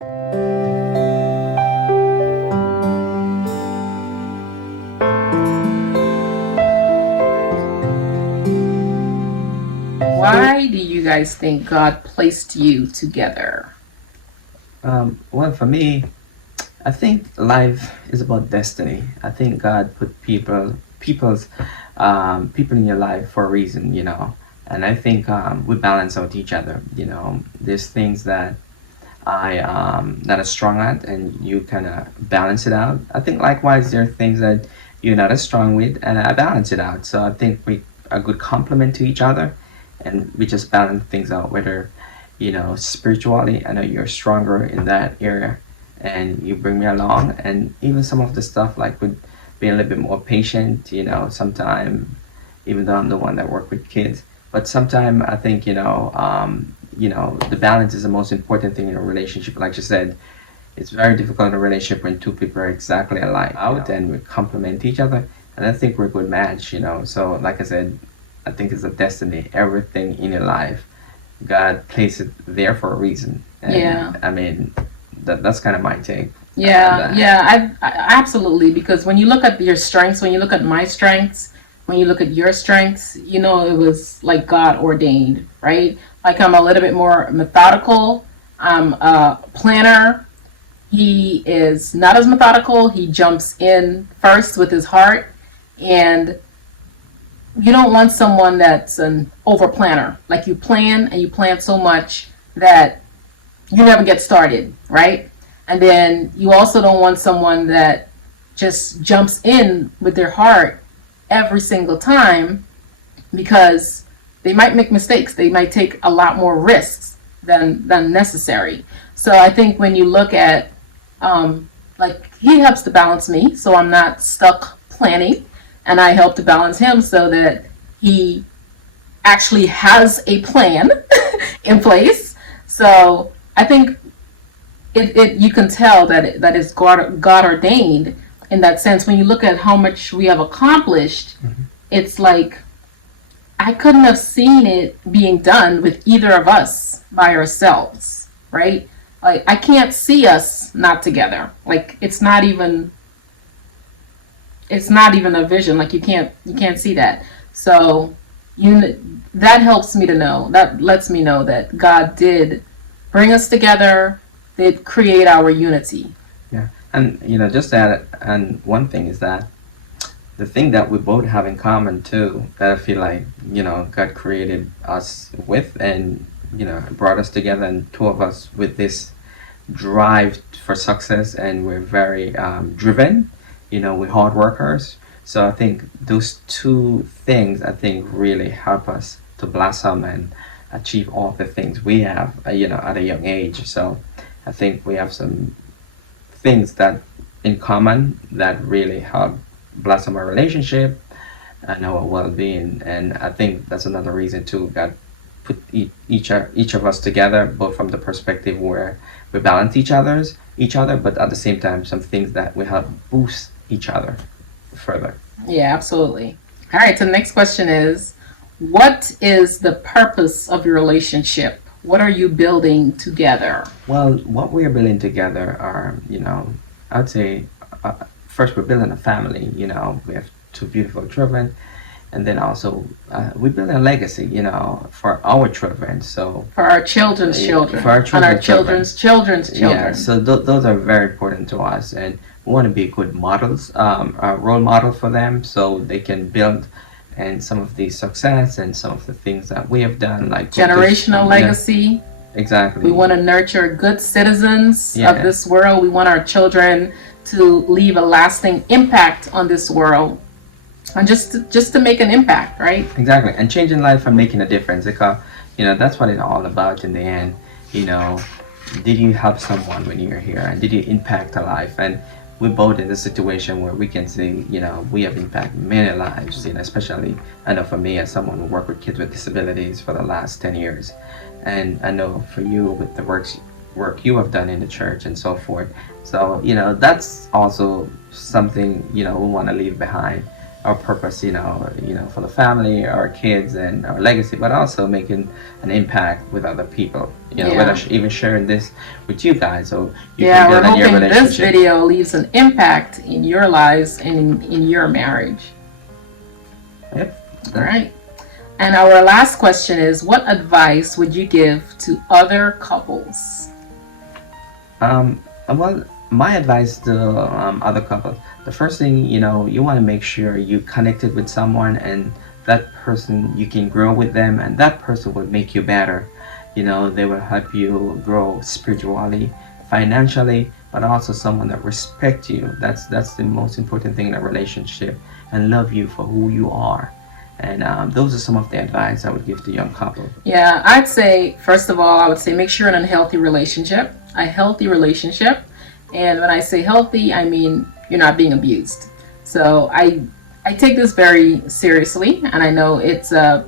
Why do you guys think God placed you together? Well, for me, I think life is about destiny. I think God put people in your life for a reason, and I think we balance out each other. There's things that I not as strong at, and you kind of balance it out. I think likewise there are things that you're not as strong with, and I balance it out. So I think we are a good complement to each other, and we just balance things out. Whether spiritually, I know you're stronger in that area, and you bring me along, and even some of the stuff like with being a little bit more patient. Sometimes even though I'm the one that work with kids, but sometimes I think the balance is the most important thing in a relationship. Like you said, it's very difficult in a relationship when two people are exactly alike out and we complement each other. And I think we're a good match. So like I said, I think it's a destiny. Everything in your life, God placed it there for a reason. And Yeah. I mean, that's kind of my take on Yeah, that. yeah, absolutely. Because when you look at your strengths, when you look at my strengths, when you look at your strengths, it was like God ordained, right? Like I'm a little bit more methodical. I'm a planner. He is not as methodical. He jumps in first with his heart, and you don't want someone that's an over planner. Like you plan and you plan so much that you never get started, right? And then you also don't want someone that just jumps in with their heart every single time, because they might make mistakes. They might take a lot more risks than necessary. So I think when you look at, like, he helps to balance me, so I'm not stuck planning, and I help to balance him so that he actually has a plan in place. So I think you can tell that it's God ordained in that sense. When you look at how much we have accomplished, Mhm. it's like I couldn't have seen it being done with either of us by ourselves, right? Like I can't see us not together. Like it's not even a vision. Like you can't see that. So that helps me to know. That lets me know that God did bring us together, did create our unity. Yeah, and just to add, and one thing is that the thing that we both have in common too, that I feel like God created us with, and brought us together, and two of us with this drive for success, and we're very driven. We're hard workers. So I think those two things, I think, really help us to blossom and achieve all the things we have, at a young age. So I think we have some things that in common that really help blossom our relationship and our well-being. And I think that's another reason too. God put each of us together, both from the perspective where we balance each other, but at the same time, some things that we help boost each other further. Yeah, absolutely. All right, so the next question is, what is the purpose of your relationship? What are you building together? Well, what we're building together are, I'd say, first we're building a family. We have two beautiful children, and then also we're building a legacy, for our children. So For our children's children, for our and our children's children. children's Yeah, children. so those are very important to us, and we want to be good models, role model for them, so they can build and some of the success and some of the things that we have done, like put this, Generational yeah, legacy. We exactly, want to nurture good citizens of yeah, this world. We want our children to leave a lasting impact on this world, and just to make an impact, right? exactly, and changing life and making a difference, because that's what it's all about in the end. You know, did you help someone when you're here, and did you impact a life? And we're both in a situation where we can say, we have impacted many lives, especially, I know for me as someone who worked with kids with disabilities for the last 10 years. And I know for you with the work you have done in the church and so forth. So, that's also something, we want to leave behind. our purpose, for the family, our kids, and our legacy, but also making an impact with other people. Whether even sharing this with you guys, so you Yeah, can we're build on your hoping this relationship. video leaves an impact in your lives and in your marriage. Yep. All right. And our last question is, what advice would you give to other couples? Well, my advice to other couples, the first thing, you want to make sure you connected with someone, and that person, you can grow with them, and that person will make you better. They will help you grow spiritually, financially, but also someone that respects you. That's the most important thing in a relationship, and love you for who you are. And those are some of the advice I would give to young couple. Yeah, I'd say, first of all, I would say make sure in a healthy relationship. A healthy relationship. And when I say healthy, I mean you're not being abused. So I take this very seriously, and I know it's a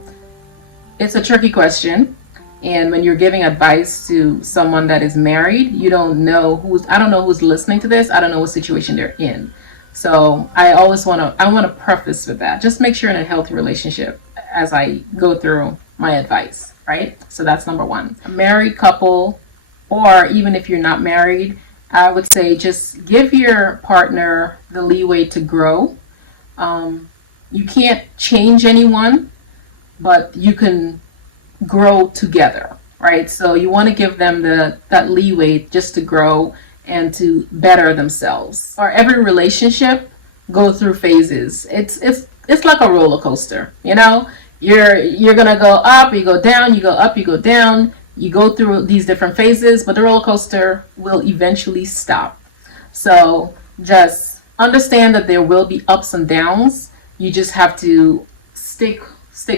tricky question. And when you're giving advice to someone that is married, I don't know who's listening to this. I don't know what situation they're in. So I want to preface with that. Just make sure in a healthy relationship as I go through my advice, right? So that's number one. A married couple, or even if you're not married, I would say just give your partner the leeway to grow. You can't change anyone, but you can grow together, right? So you want to give them that leeway just to grow and to better themselves. Or every relationship go through phases. It's like a roller coaster, You're gonna go up, you go down, you go up, you go down. You go through these different phases, but the roller coaster will eventually stop. So just understand that there will be ups and downs. You just have to stick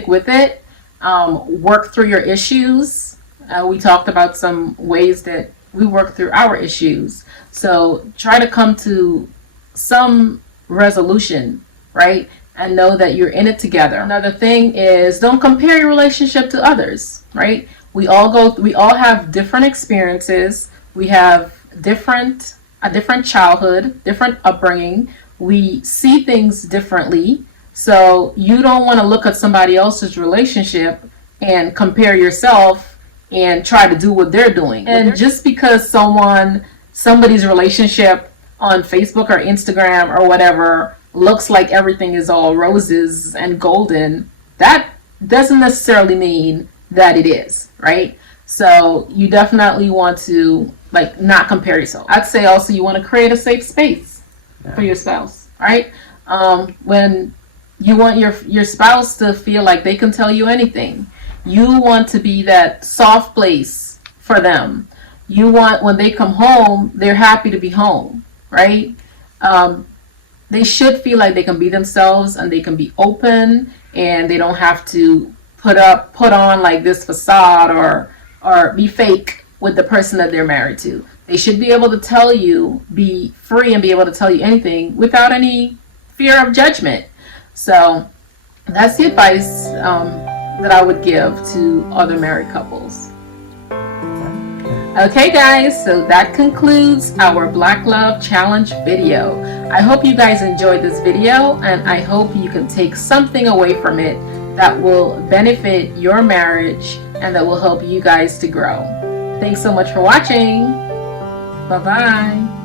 with it. Work through your issues. We talked about some ways that we work through our issues. So try to come to some resolution, right? And know that you're in it together. Another thing is, don't compare your relationship to others, right? We all have different experiences. We have a different childhood, different upbringing. We see things differently. So you don't want to look at somebody else's relationship and compare yourself and try to do what they're doing. And just because somebody's relationship on Facebook or Instagram or whatever looks like everything is all roses and golden, that doesn't necessarily mean that it is, right? So you definitely want to not compare yourself. I'd say also you want to create a safe space for your spouse, right? When you want your spouse to feel like they can tell you anything, you want to be that soft place for them. You want, when they come home, they're happy to be home, right? They should feel like they can be themselves and they can be open, and they don't have to put on like this facade or be fake with the person that they're married to. They should be able to be free and be able to tell you anything without any fear of judgment. So that's the advice that I would give to other married couples. Okay guys, so that concludes our Black Love Challenge video. I hope you guys enjoyed this video, and I hope you can take something away from it that will benefit your marriage and that will help you guys to grow. Thanks so much for watching. Bye-bye.